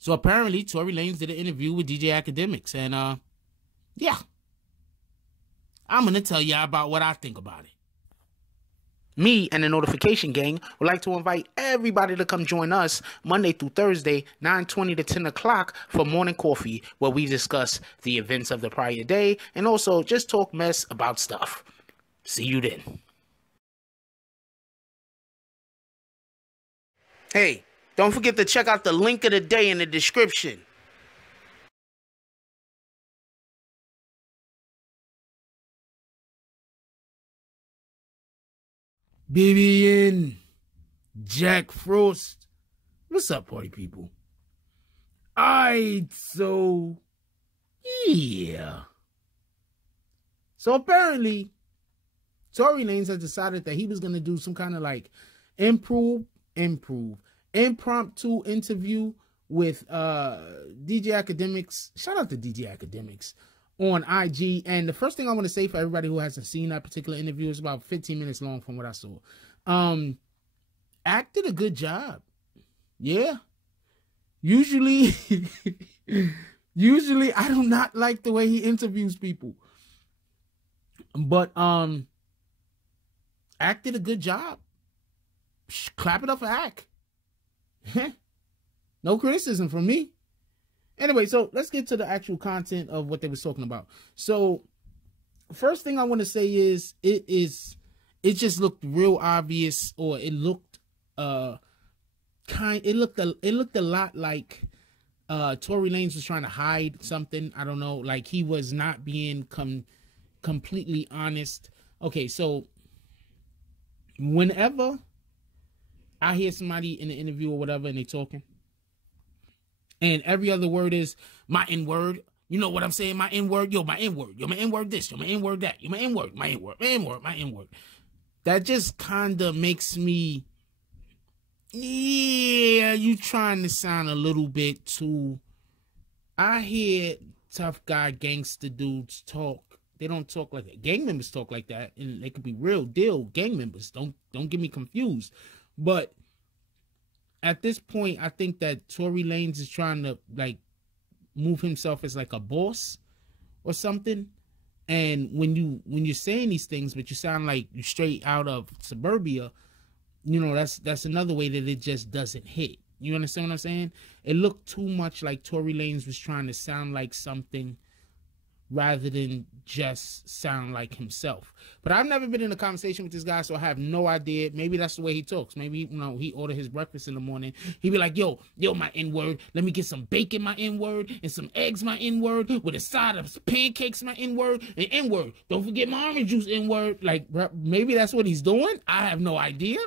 So apparently, Tory Lanez did an interview with DJ Akademiks, and yeah, I'm gonna tell y'all about what I think about it. Me and the Notification Gang would like to invite everybody to come join us Monday through Thursday, 9:20 to 10 o'clock for morning coffee, where we discuss the events of the prior day and also just talk mess about stuff. See you then. Hey, don't forget to check out the link of the day in the description. BBN, Jack Frost. What's up, party people? So yeah. So apparently, Tory Lanez has decided that he was gonna do some kind of like impromptu interview with DJ Akademiks. Shout out to DJ Akademiks on IG. And the first thing I want to say for everybody who hasn't seen that particular interview, is about 15 minutes long from what I saw. Act did a good job. Yeah. Usually I do not like the way he interviews people. But Act did a good job. Clap it up for Act. No criticism from me. Anyway, so let's get to the actual content of what they was talking about. So first thing I want to say is it just looked real obvious, or it looked it looked a lot like Tory Lanez was trying to hide something. I don't know, like he was not being completely honest. Okay, so whenever I hear somebody in the interview or whatever and they talking, and every other word is my N-word. You know what I'm saying? My N-word. Yo, my N-word. Yo, my N-word this. Yo, my N-word that. Yo, my N-word. My N-word. My N-word. My N-word. That just kind of makes me... Yeah, you trying to sound a little bit too... I hear tough guy gangster dudes talk. They don't talk like that. Gang members talk like that. And they could be real deal gang members. Don't get me confused. But... at this point, I think that Tory Lanez is trying to like move himself as like a boss or something. And when you're saying these things, but you sound like you're straight out of suburbia, you know, that's another way that it just doesn't hit. You understand what I'm saying? It looked too much like Tory Lanez was trying to sound like something rather than just sound like himself. But I've never been in a conversation with this guy, so I have no idea. Maybe that's the way he talks. Maybe, you know, he order his breakfast in the morning. He be like, yo, my N-word. Let me get some bacon, my N-word, and some eggs, my N-word, with a side of pancakes, my N-word, and N-word. Don't forget my orange juice, N-word. Like, maybe that's what he's doing. I have no idea.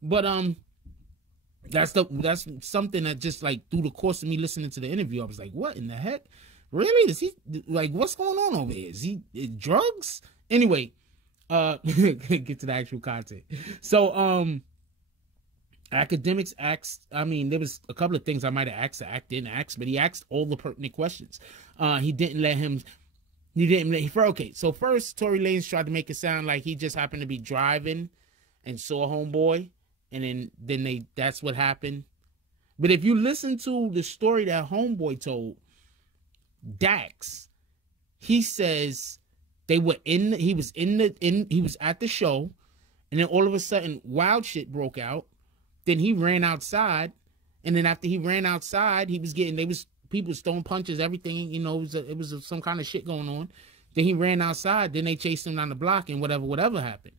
But that's something that just like through the course of me listening to the interview, I was like, what in the heck? Really? Is he like, what's going on over here? Is he drugs? Anyway, get to the actual content. So, Akademiks asked, I mean, there was a couple of things I might have asked, Act didn't ask, but he asked all the pertinent questions. He didn't let him, okay, so first, Tory Lanez tried to make it sound like he just happened to be driving and saw Homeboy, and then that's what happened. But if you listen to the story that Homeboy told, Dax, he says he was at the show, and then all of a sudden wild shit broke out. Then he ran outside, and then after he ran outside, people throwing punches, everything, you know, it was some kind of shit going on. Then he ran outside, then they chased him down the block, and whatever happened.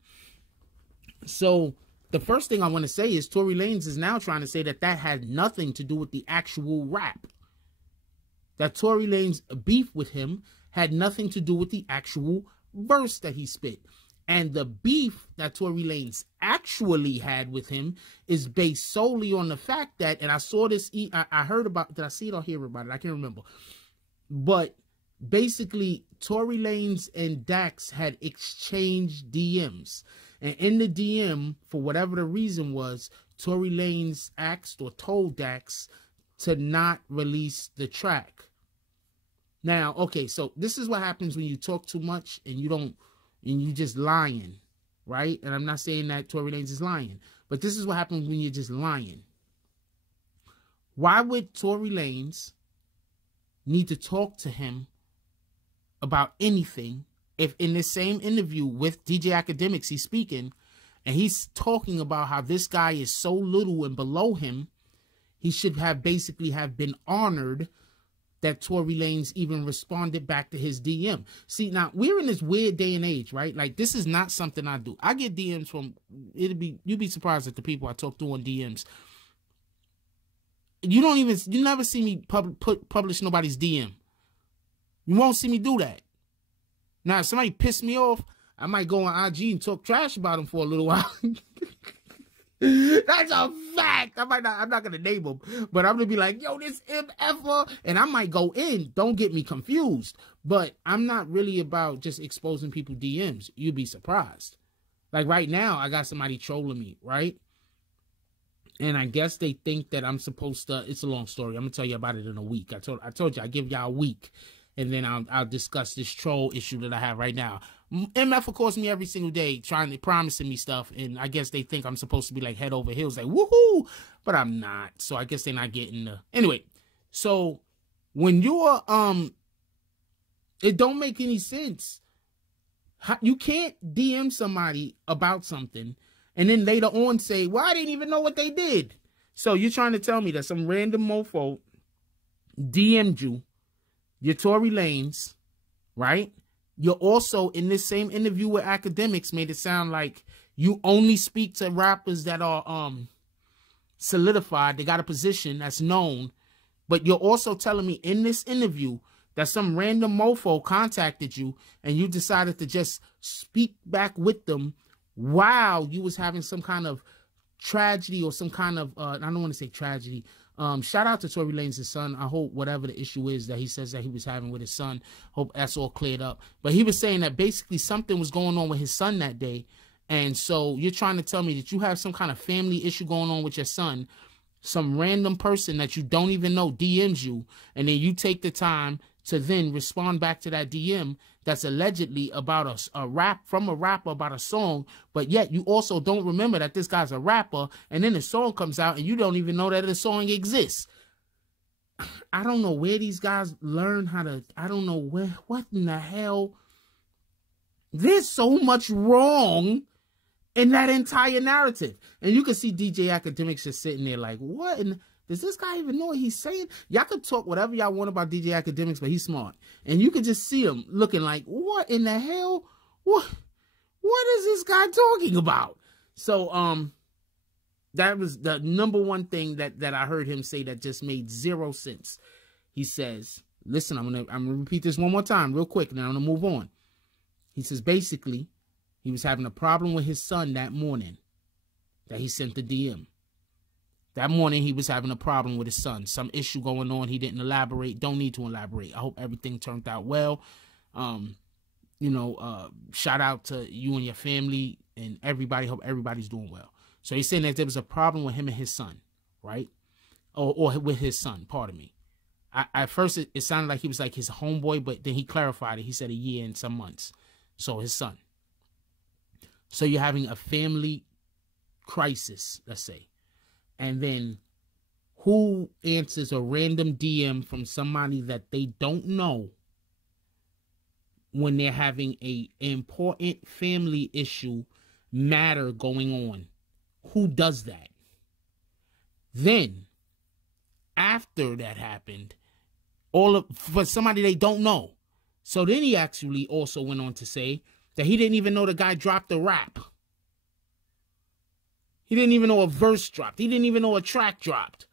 So the first thing I want to say is Tory Lanez is now trying to say that had nothing to do with the actual rap. That Tory Lanez beef with him had nothing to do with the actual verse that he spit. And the beef that Tory Lanez actually had with him is based solely on the fact that, and I saw this, I heard about, did I see it or hear about it? I can't remember. But basically, Tory Lanez and Dax had exchanged DMs. And in the DM, for whatever the reason was, Tory Lanez asked or told Dax to not release the track. Now, okay, so this is what happens when you talk too much and you just lying, right? And I'm not saying that Tory Lanez is lying, but this is what happens when you're just lying. Why would Tory Lanez need to talk to him about anything if in this same interview with DJ Akademiks he's speaking and he's talking about how this guy is so little and below him, he should have basically have been honored that Tory Lanez even responded back to his DM. See, now we're in this weird day and age, right? Like, this is not something I do. I get DMs from, you'd be surprised at the people I talk to on DMs. You never see me publish nobody's DM. You won't see me do that. Now, if somebody pissed me off, I might go on IG and talk trash about him for a little while. That's a fact. I'm not going to name him, but I'm going to be like, yo, this MFer, and I might go in. Don't get me confused, but I'm not really about just exposing people DMs. You'd be surprised. Like right now, I got somebody trolling me, right? And I guess they think that I'm supposed to, it's a long story. I'm going to tell you about it in a week. I told you, I give y'all a week, and then I'll discuss this troll issue that I have right now. MF calls me every single day promising me stuff, and I guess they think I'm supposed to be like head over heels, like woohoo, but I'm not. So I guess they're not getting the anyway. So when you're it don't make any sense. You can't DM somebody about something and then later on say, well, I didn't even know what they did. So you're trying to tell me that some random mofo DM'd you, you're Tory Lanez, right? You're also, in this same interview with Akademiks, made it sound like you only speak to rappers that are solidified. They got a position that's known. But you're also telling me in this interview that some random mofo contacted you and you decided to just speak back with them while you was having some kind of tragedy or some kind of, I don't want to say tragedy. Shout out to Tory Lanez's son. I hope whatever the issue is that he says that he was having with his son, hope that's all cleared up. But he was saying that basically something was going on with his son that day. And so you're trying to tell me that you have some kind of family issue going on with your son. Some random person that you don't even know DMs you. And then you take the time to then respond back to that DM that's allegedly about a rap from a rapper about a song, but yet you also don't remember that this guy's a rapper, and then the song comes out and you don't even know that the song exists. I don't know where these guys learn how to, I don't know what in the hell. There's so much wrong in that entire narrative. And you can see DJ Akademiks just sitting there like, what in does this guy even know what he's saying? Y'all can talk whatever y'all want about DJ Akademiks, but he's smart. And you can just see him looking like, what in the hell? What is this guy talking about? So, that was the number one thing that I heard him say that just made zero sense. He says, listen, I'm gonna repeat this one more time real quick, and then I'm gonna move on. He says, basically, he was having a problem with his son that morning that he sent the DM. That morning, he was having a problem with his son. Some issue going on. He didn't elaborate. Don't need to elaborate. I hope everything turned out well. Shout out to you and your family and everybody. Hope everybody's doing well. So he's saying that there was a problem with him and his son, right? Or with his son, pardon me. At first, it sounded like he was like his homeboy, but then he clarified it. He said a year and some months. So his son. So you're having a family crisis, let's say. And then who answers a random DM from somebody that they don't know when they're having an important family issue matter going on? Who does that? Then, after that happened, for somebody they don't know. So then he actually also went on to say that he didn't even know the guy dropped the rap. He didn't even know a verse dropped. He didn't even know a track dropped.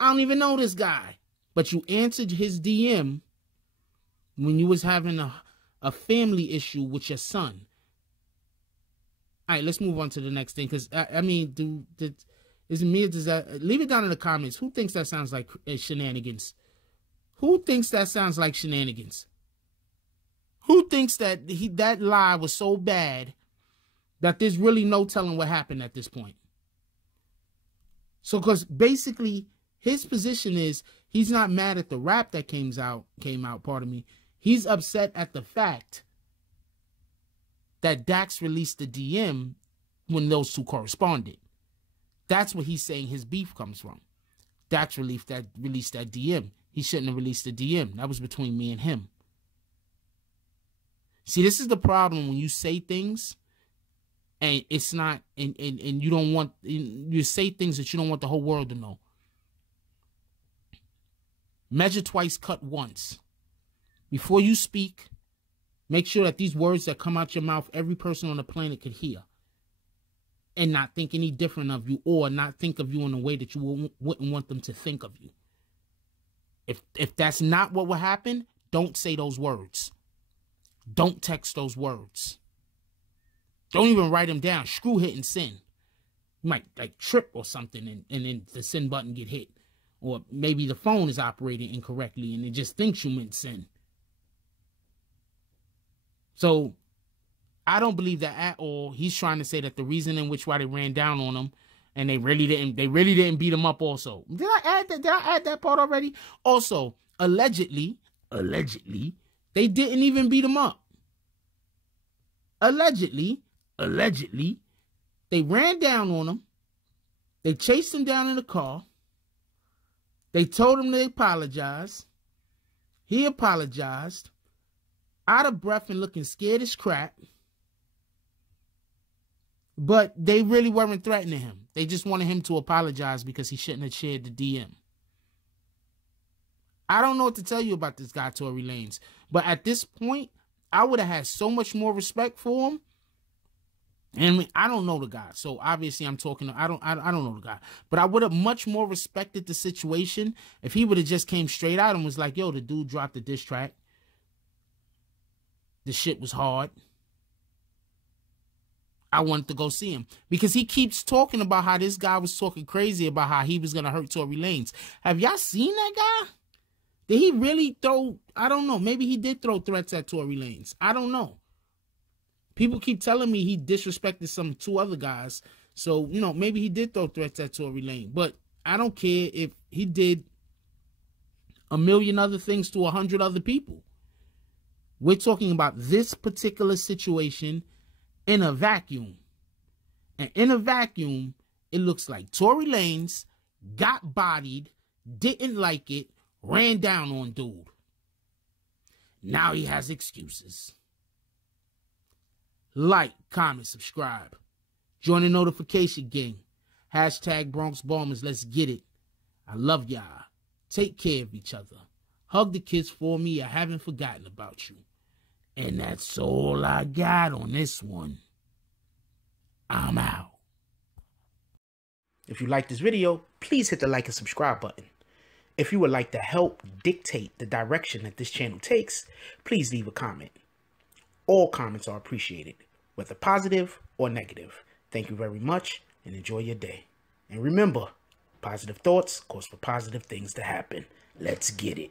I don't even know this guy. But you answered his DM when you was having a family issue with your son. All right, let's move on to the next thing. Because, I mean, is it me or does that... Leave it down in the comments. Who thinks that sounds like shenanigans? Who thinks that sounds like shenanigans? Who thinks that that lie was so bad that there's really no telling what happened at this point? So, because basically his position is he's not mad at the rap that came out, pardon me. He's upset at the fact that Dax released the DM when those two corresponded. That's what he's saying his beef comes from. That's Relief that released that DM. He shouldn't have released the DM. That was between me and him. See, this is the problem when you say things and it's not, and you don't want, you say things that you don't want the whole world to know. Measure twice, cut once. Before you speak, make sure that these words that come out your mouth, every person on the planet could hear. And not think any different of you, or not think of you in a way that you wouldn't want them to think of you. If that's not what will happen, don't say those words. Don't text those words. Don't even write them down. Screw hit and send. You might like trip or something and then the send button get hit. Or maybe the phone is operating incorrectly and it just thinks you meant send. So I don't believe that at all. He's trying to say that the reason in which why they ran down on him and they really didn't beat him up also. Did I add that part already? Also, allegedly, they didn't even beat him up. Allegedly, they ran down on him. They chased him down in the car. They told him they apologized. He apologized. Out of breath and looking scared as crap. But they really weren't threatening him. They just wanted him to apologize because he shouldn't have shared the DM. I don't know what to tell you about this guy, Tory Lanez. But at this point, I would have had so much more respect for him. And I don't know the guy. So obviously I'm talking, I don't know the guy. But I would have much more respected the situation if he would have just came straight out and was like, yo, the dude dropped the diss track. The shit was hard. I wanted to go see him. Because he keeps talking about how this guy was talking crazy about how he was going to hurt Tory Lanez. Have y'all seen that guy? Did he really throw, I don't know. Maybe he did throw threats at Tory Lanez. I don't know. People keep telling me he disrespected some 2 other guys. So, you know, maybe he did throw threats at Tory Lanez. But I don't care if he did a million other things to 100 other people. We're talking about this particular situation in a vacuum. And in a vacuum, it looks like Tory Lanez got bodied, didn't like it, ran down on dude. Now he has excuses. Like, comment, subscribe. Join the notification gang. Hashtag Bronx Bombers. Let's get it. I love y'all. Take care of each other. Hug the kids for me. I haven't forgotten about you. And that's all I got on this one. I'm out. If you like this video, please hit the like and subscribe button. If you would like to help dictate the direction that this channel takes, please leave a comment. All comments are appreciated, whether positive or negative. Thank you very much and enjoy your day. And remember, positive thoughts cause for positive things to happen. Let's get it.